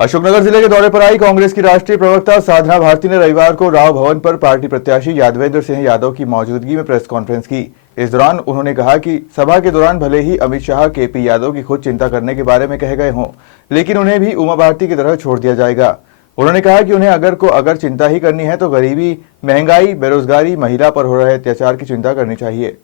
अशोकनगर जिले के दौरे पर आई कांग्रेस की राष्ट्रीय प्रवक्ता साधना भारती ने रविवार को राव भवन पर पार्टी प्रत्याशी यादवेंद्र सिंह यादव की मौजूदगी में प्रेस कॉन्फ्रेंस की। इस दौरान उन्होंने कहा कि सभा के दौरान भले ही अमित शाह केपी यादव की खुद चिंता करने के बारे में कह गए हों, लेकिन उन्हें भी उमा भारती की तरह छोड़ दिया जाएगा। उन्होंने कहा कि उन्हें अगर चिंता ही करनी है तो गरीबी, महंगाई, बेरोजगारी, महिला पर हो रहे अत्याचार की चिंता करनी चाहिए।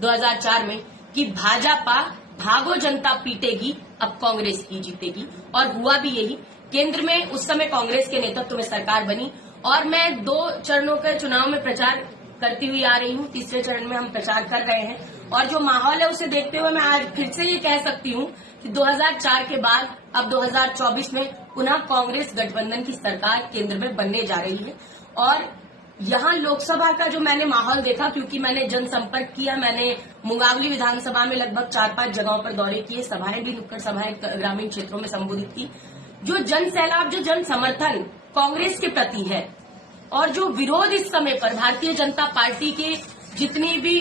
2004 में कि भाजपा भागो जनता पीटेगी, अब कांग्रेस ही जीतेगी, और हुआ भी यही। केंद्र में उस समय कांग्रेस के नेतृत्व में सरकार बनी और मैं 2 चरणों के चुनाव में प्रचार करती हुई आ रही हूं। तीसरे चरण में हम प्रचार कर रहे हैं और जो माहौल है उसे देखते हुए मैं आज फिर से ये कह सकती हूं कि 2004 के बाद अब 2024 में पुनः कांग्रेस गठबंधन की सरकार केंद्र में बनने जा रही है। और यहाँ लोकसभा का जो मैंने माहौल देखा, क्योंकि मैंने जनसंपर्क किया, मैंने मुंगावली विधानसभा में लगभग 4-5 जगहों पर दौरे किए, सभाएं भी, नुक्कड़ सभाएं ग्रामीण क्षेत्रों में संबोधित की। जो जन सैलाब, जो जन समर्थन कांग्रेस के प्रति है और जो विरोध इस समय पर भारतीय जनता पार्टी के जितनी भी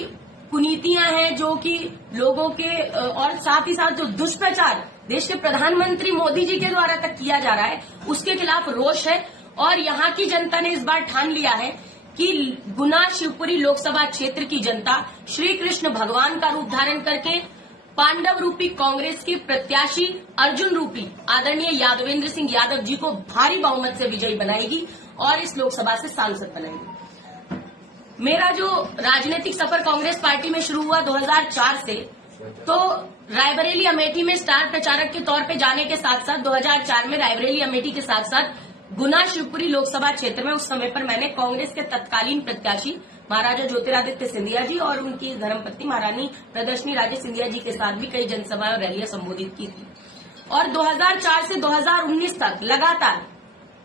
कुनीतियां हैं जो कि लोगों के, और साथ ही साथ जो दुष्प्रचार देश के प्रधानमंत्री मोदी जी के द्वारा तक किया जा रहा है, उसके खिलाफ रोष है। और यहाँ की जनता ने इस बार ठान लिया है कि गुना शिवपुरी लोकसभा क्षेत्र की जनता श्री कृष्ण भगवान का रूप धारण करके पांडव रूपी कांग्रेस के प्रत्याशी अर्जुन रूपी आदरणीय यादवेंद्र सिंह यादव जी को भारी बहुमत से विजयी बनाएगी और इस लोकसभा से सांसद बनाएगी। मेरा जो राजनीतिक सफर कांग्रेस पार्टी में शुरू हुआ 2004 से, तो रायबरेली अमेठी में स्टार प्रचारक के तौर पे जाने के साथ साथ 2004 में रायबरेली अमेठी के साथ साथ गुना शिवपुरी लोकसभा क्षेत्र में उस समय पर मैंने कांग्रेस के तत्कालीन प्रत्याशी महाराजा ज्योतिरादित्य सिंधिया जी और उनकी धर्मपत्नी महारानी प्रदर्शनी राजे सिंधिया जी के साथ भी कई जनसभाएं और रैलियां संबोधित की थी। और 2004 से 2019 तक लगातार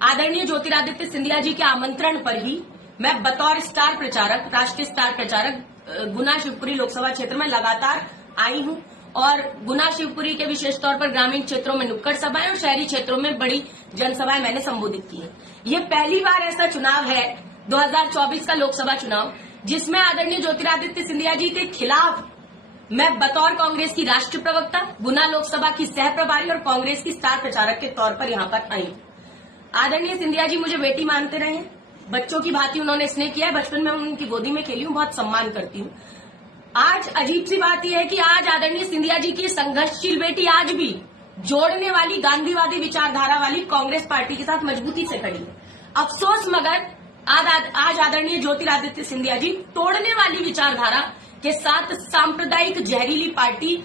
आदरणीय ज्योतिरादित्य सिंधिया जी के आमंत्रण पर ही मैं बतौर स्टार प्रचारक, राष्ट्रीय स्टार प्रचारक गुना शिवपुरी लोकसभा क्षेत्र में लगातार आई हूं। और गुना शिवपुरी के विशेष तौर पर ग्रामीण क्षेत्रों में नुक्कड़ सभाएं और शहरी क्षेत्रों में बड़ी जनसभाएं मैंने संबोधित की है। ये पहली बार ऐसा चुनाव है 2024 का लोकसभा चुनाव जिसमें आदरणीय ज्योतिरादित्य सिंधिया जी के खिलाफ मैं बतौर कांग्रेस की राष्ट्रीय प्रवक्ता, गुना लोकसभा की सह प्रभारी और कांग्रेस की स्टार प्रचारक के तौर पर यहां पर आई। आदरणीय सिंधिया जी मुझे बेटी मानते रहे हैं, बच्चों की भांति उन्होंने स्नेह किया है, बचपन में उनकी गोदी में खेली हूं, बहुत सम्मान करती हूं। आज अजीब सी बात यह है कि आज आदरणीय सिंधिया जी की संघर्षशील बेटी आज भी जोड़ने वाली गांधीवादी विचारधारा वाली कांग्रेस पार्टी के साथ मजबूती से खड़ी है। अफसोस मगर आज आदरणीय ज्योतिरादित्य सिंधिया जी तोड़ने वाली विचारधारा के साथ सांप्रदायिक जहरीली पार्टी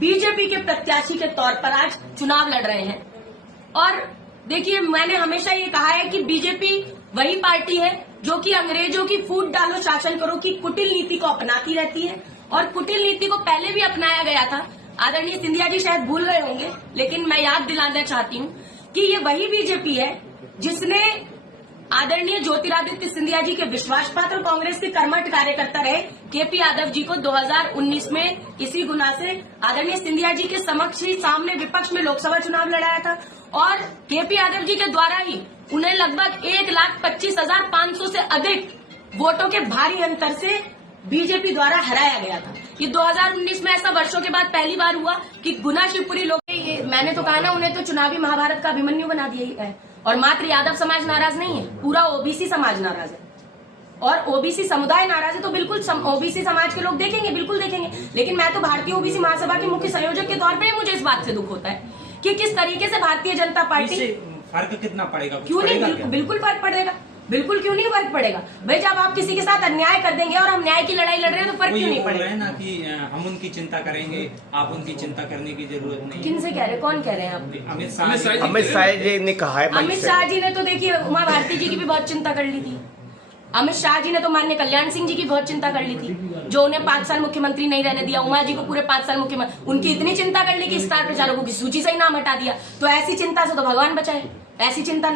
बीजेपी के प्रत्याशी के तौर पर आज चुनाव लड़ रहे हैं। और देखिए, मैंने हमेशा ये कहा है कि बीजेपी वही पार्टी है जो कि अंग्रेजों की फूट डालो शासन करो की कुटिल नीति को अपनाती रहती है, और कुटिल नीति को पहले भी अपनाया गया था। आदरणीय सिंधिया जी शायद भूल गए होंगे, लेकिन मैं याद दिलाना चाहती हूं कि ये वही बीजेपी है जिसने आदरणीय ज्योतिरादित्य सिंधिया जी के विश्वास पात्र कांग्रेस के कर्मठ कार्यकर्ता रहे केपी यादव जी को 2019 में इसी गुना से आदरणीय सिंधिया जी के समक्ष ही सामने विपक्ष में लोकसभा चुनाव लड़ाया था और केपी यादव जी के द्वारा ही उन्हें लगभग 1,25,500 से अधिक वोटों के भारी अंतर से बीजेपी द्वारा हराया गया था। ये 2019 में ऐसा वर्षों के बाद पहली बार हुआ कि गुना शिवपुरी लोग, मैंने तो कहा ना, उन्हें तो चुनावी महाभारत का अभिमन्यु बना दिया है। और मात्र यादव समाज नाराज नहीं है, पूरा ओबीसी समाज नाराज है। और ओबीसी समुदाय नाराज है तो बिल्कुल ओबीसी समाज के लोग देखेंगे, बिल्कुल देखेंगे। लेकिन मैं तो भारतीय ओबीसी महासभा के मुख्य संयोजक के तौर पर मुझे इस बात से दुख होता है कि किस तरीके से भारतीय जनता पार्टी, फर्क कितना पड़ेगा? क्यों नहीं, बिल्कुल फर्क पड़ेगा, बिल्कुल क्यों नहीं फर्क पड़ेगा भाई। जब आप किसी के साथ अन्याय कर देंगे और हम न्याय की लड़ाई लड़ रहे हैं तो फर्क क्यों नहीं पड़ेगा? ना कि हम उनकी चिंता करेंगे, आप उनकी चिंता करने की जरूरत नहीं। किन से कह रहे हैं, कौन कह रहे हैं आप? अमित शाह जी ने कहा है। अमित शाह जी ने तो देखिए उमा भारती जी की भी बहुत चिंता कर ली थी। अमित शाह जी ने तो माननीय कल्याण सिंह जी की बहुत चिंता कर ली थी, जो उन्हें 5 साल मुख्यमंत्री नहीं रहने दिया। उमा जी को पूरे 5 साल मुख्यमंत्री, उनकी इतनी चिंता कर ली कि स्टार प्रचारकों की सूची से ही नाम हटा दिया। तो ऐसी चिंता से तो भगवान बचाए, ऐसी चिंता